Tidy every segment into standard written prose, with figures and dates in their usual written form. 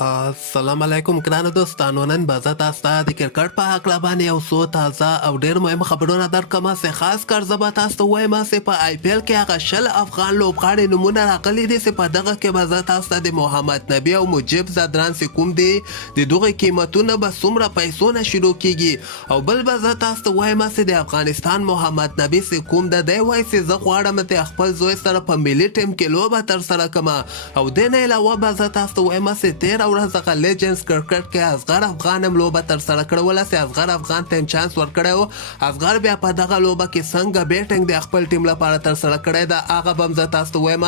السلام علیکم ګرانو دوستانو. نن به زه تاسو ته د کرکټ په هکله باندې یو څو تازه او ډېر مهم خبرونه درکړم. چې خاص کر زه به تاسو ته وایم چې په آی پی ایل کې هغه 10 افغان لوبغاړي نومونه راغلي دي چې په دغه کې به زه تاسو ته د محمد نبي او مجیب زدران چې کوم دي د دغې قیمتونه به څومره پیسو نه شروع کیږي. او بل به زه تاسو ته وایم چې د افغانستان محمد نبي چې کوم ده دی وایي چې زه غواړم چې خپل زوی سره په ملي ټیم کې لوبه ترسره کړم. او دې نه علاوه به زه تاسو ته وایم چې تېره ورځ څخه لیجنډز کرکټ کې اصغر افغان هم لوبه ترسره کړوله چې اصغر افغان ته هم چانس ورکړی و. اصغر بیا په دغه لوبه کې څنګه بیټینګ د خپل ټیم لپاره ترسره کړی ده هغه به هم زه تاسو ته وایم.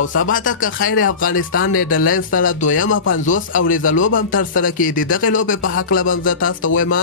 او سبا ته که خیر افغانستان نیدرلینډز سره دویمه 50 اوریزه لوبه هم ترسره کړي. د دغې لوبې په هکله به هم زه تاسو ته وایم.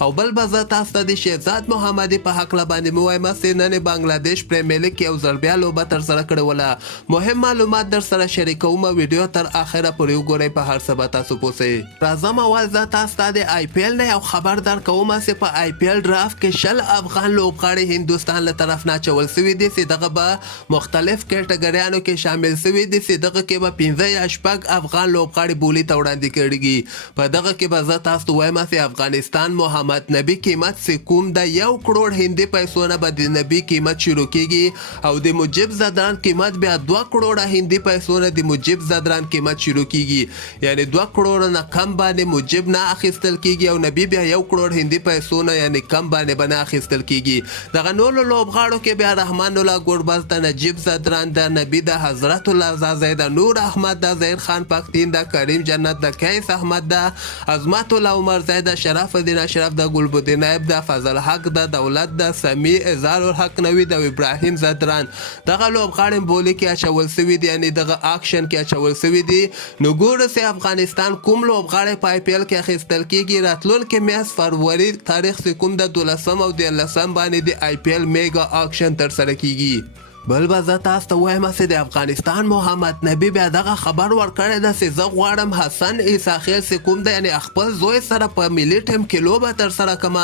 او بل به زه تاسو ته د شهزاد محمدي په هکله باندې مې وایم چې نن یې بنګلادیش پریمیر لیګ کې یو ځل بیا لوبه ترسره کړې. مهم معلومات در سره شریکوم. ویډیو تر اخره پورې وګورئ. په هر څه به تاسو پوه شئ. راځم اول زه تاسو ته د آی پی ایل نه یو خبر درکوم چې په آی پی ایل ډرافت کې 10 افغان لوبغاړي هندوستان له طرف نه اچول سوي دي چې دغه به مختلف کټګریانو کې شامل سوي دي چې دغه کې به 15 یا شپږ افغان لوبغاړي بولي ته وړاندې کړي. په دغه کې به زه تاسو ته وایم چې افغانستان محمد نبي قیمت چې کوم ده 1 کروڑ هندي پیسو نه به د نبي قیمت شروع کیږي. او د مجیب زدران قیمت بیا 2 کروڑه هندي پیسو نه د مجیب زدران قیمت شروع کیږي. یعنی 2 کروڑ نه کم باندې مجیب نه اخیستل کیږي او نبی بیا 1 کروڑ هندي پیسو نه یعنی کم باندې بنه اخیستل کیږي. دغه نورو لوبغاړو کې بیا رحمان الله ګوربز د نجیب زدران د نبی د حضرت الله زازی د نور احمد د زهیر خان پختین د کریم جنت د کیس احمد د عظمت الله عمر زید د شرف الدین اشرف د ګلبدین نائب د فضل حق د دولت د سمی ازار الحق نوی د ابراهیم زدران دغه لوبغاړي بولی کې اچول سوي دي یعنی دغه اکشن کې اچول سوي دي. نو ګوره چې افغانستان کوم لوبغاړی په آی پی ایل کې اخیستل کیږي. راتلونکي میاشت فروری تاریخ چې کوم د 12 او 13 باندې د آی پی ایل میگا اکشن ترسره کیږي. بل به زه تاسو ته وایم چې د افغانستان محمد نبي بیا دغه خبر ورکړی ده چې زه غواړم حسن عیسی خیل چې کوم ده یعنی خپل زوی سره په ملي ټیم کې لوبه ترسره کړم.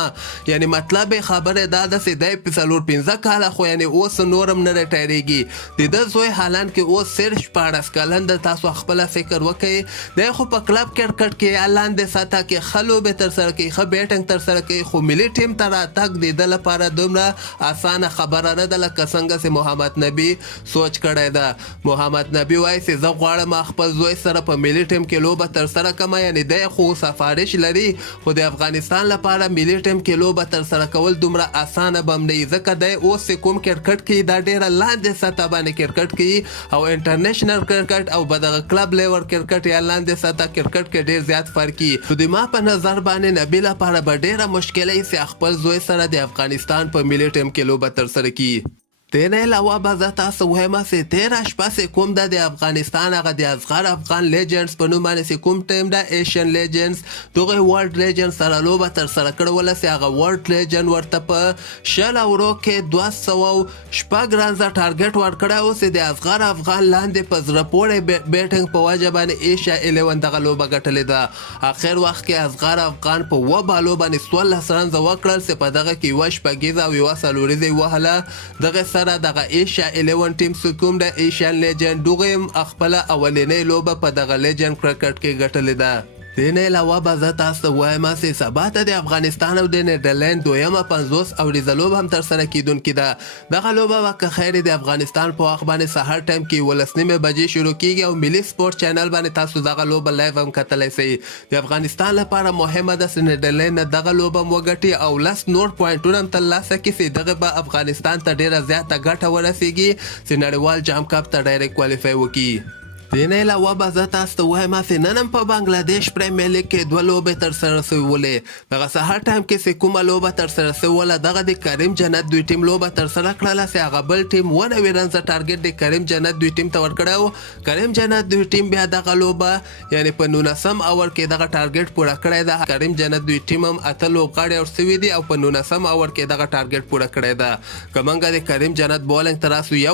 یعنی مطلب خبره دا ده چې دی په 4-15 کاله خو یعنی اوس نورم نه ریټایریږي. د ده زوی حالان کې اوس صرف 14 کلن ده. تاسو خپل فکر وکړئ. دی خو په کلب کرکټ کې یا لاندې سطح کې ښه لوبې ترسره کوي ښه بیټینګ ترسره کوي خو ملي ټیم ته راتګ د ده لپاره دومره اسانه خبره نه ده لکه څنګه چې محمد نبي سوچ کړی ده. محمد نبي وایي چې زه غواړم خپل زوی سره په ملي ټیم کې لوبه ترسره کړم. یعنی دی خو سفارش لري خو د افغانستان لپاره ملي ټیم کې لوبه ترسره کول دومره اسانه به هم نه وي ځکه دی اوس کوم کرکټ کوي دا ډېره لاندې سطح باندې کرکټ کوي او انټرنیشنل کرکټ او په دغه کلب لیور کرکټ یا لاندې سطح کرکټ کې ډېر زیات فرق وي. نو د ما په نظر باندې نبي لپاره به ډېره مشکله وي چې خپل زوی سره د افغانستان په ملي ټیم کې لوبه ترسره کړي. دې نه علاوه به زه تاسو وایم چې تېره شپه چې کوم ده د افغانستان هغه د اصغر افغان لیجنډز په نوم باندې چې کوم ټیم ده ایشین لیجنډز دغه ورلډ لیجنډ سره لوبه ترسره کړوله چې هغه ورلډ لیجنډ ورته په 10 اورو کې 206 رنزه ټارګټ ورکړی و چې د اصغر افغان لاندې په زړه پورې بیټینګ په وجه باندې ایشیا 11 دغه لوبه ګټلې ده. اخر وخت کې اصغر افغان په 2 بالو باندې 16 رنزه وکړل چې په دغه کې 1 شپږیزه او 1 څلوریزه یې وهله. دغه سره دغه ایشیا 11 ټیم چې کوم د ایشین لیجنډ دغه خپله اولنۍ لوبه په دغه لیجنډ کرکټ کې ګټلې ده. دې نه علاوه به زه تاسو ته وایم چې سبا ته د افغانستان او د نیدرلینډ دویمه 50 اوریزه لوبه هم ترسره کیدونکې ده. دغه لوبه به که خیر د افغانستان په وخت باندې سهار ټایم کې 11 بجې شروع کیږي او ملي سپورت چینل باندې تاسو دغه لوبه لایو هم کتلی شئ. د افغانستان لپاره مهمه ده چې نیدرلینډ نه دغه لوبه هم وګټي او 10 نور پوینټونه هم ترلاسه کړي چې دغه به افغانستان ته ډېره زیاته ګټه ورسیږي چې نړیوال جام کپ ته ډایرکټ کوالیفای وکړي. دې نه علاوه به زه تاسو ته وایم چې نن هم په بنګلادیش پریمیر لیګ کې 2 لوبې ترسره شولې. دغه سهار ټایم کې چې کومه لوبه ترسره شوله دغه د کریم جنت دوی ټیم لوبه ترسره کړله چې هغه بل ټیم 90 رنزه ټارګټ د کریم جنت دوی ټیم ته ورکړی و. کریم جنت دوی ټیم بیا دغه لوبه یعنی په 19 اور کې دغه ټارګټ پوره کړی ده. کریم جنت دوی ټیم هم 8 لوبغاړي اور سوي دي او په 19 اور کې دغه ټارګټ پوره کړی ده. که موږ د کریم جنت بولینګ ته راسو 1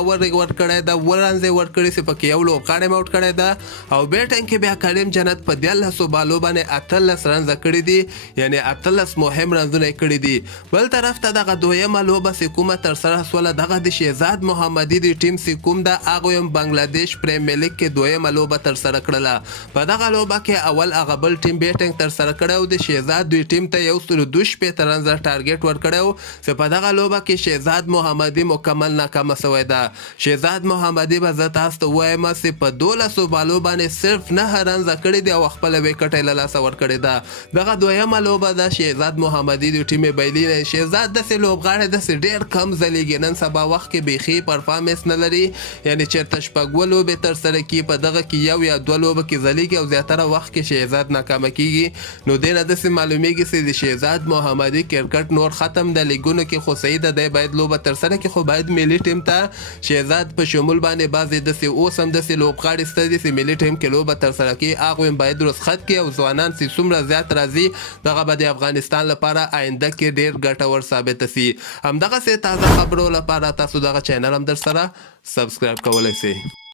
اور ورکړی ده 2 رنزې ورکړي چې پکې یو لوبغاړی موټ کړی ده او بیټنګ کې بیا کریم جنت په 13 بالو باندې 18 رنز کړي دي یعنی 18 مهم رنزونه کړي دي بل طرف ته دغه دویمه لوبه چې کومه ترسره سوله دغه د شهزاد محمدي د ټیم چې کوم ده هغه هم بنگلاديش پریمیر لیګ کې دویمه لوبه ترسره کړله په دغه لوبه کې اول هغه بل ټیم بیټنګ ترسره کړی او د شهزاد دوی ټیم ته 102 رنز ټارګټ ورکړی چې په دغه لوبه کې شهزاد محمدي مکمل ناکامه شوی ده شهزاد محمدي به زه تاسو ته وایم چې په 12 بالو باندې صرف 9 رنز کړي دي او خپل وکټ یې له لاسه ورکړی ده دغه دویمه لوبه ده شهزاد محمدي د ټیم بیلی نه شهزاد داسې لوبغاړی داسې ډېر کم ځلیږي نن سبا وخت کې بیخي پرفارمنس نه لري یعنی چېرته شپږ لوبې ترسره کړي په دغه کې یو یا دوه لوبه کې ځلیږي او زیاتره وخت کې شهزاد ناکامه کیږي نو دې نه داسې معلومیږي چې د شهزاد محمدي کرکټ نور ختم د لیګونو کې خو صحیح ده دی باید لوبه ترسره کړي خو باید ملي ټیم ته شهزاد په شمول باندې بعضې داسې اوس هم داسې لوبغاړي شته دي چې ملي ټیم کې لوبه ترسره کړي هغوی هم باید رخصت کړي او ځوانان چې څومره زیات راځي دغه به د افغانستان لپاره آینده کې ډېر ګټور ثابته سي همدغسې تازه خبرو لپاره تاسو دغه چینل هم در سره سبسکرایب کولی سئ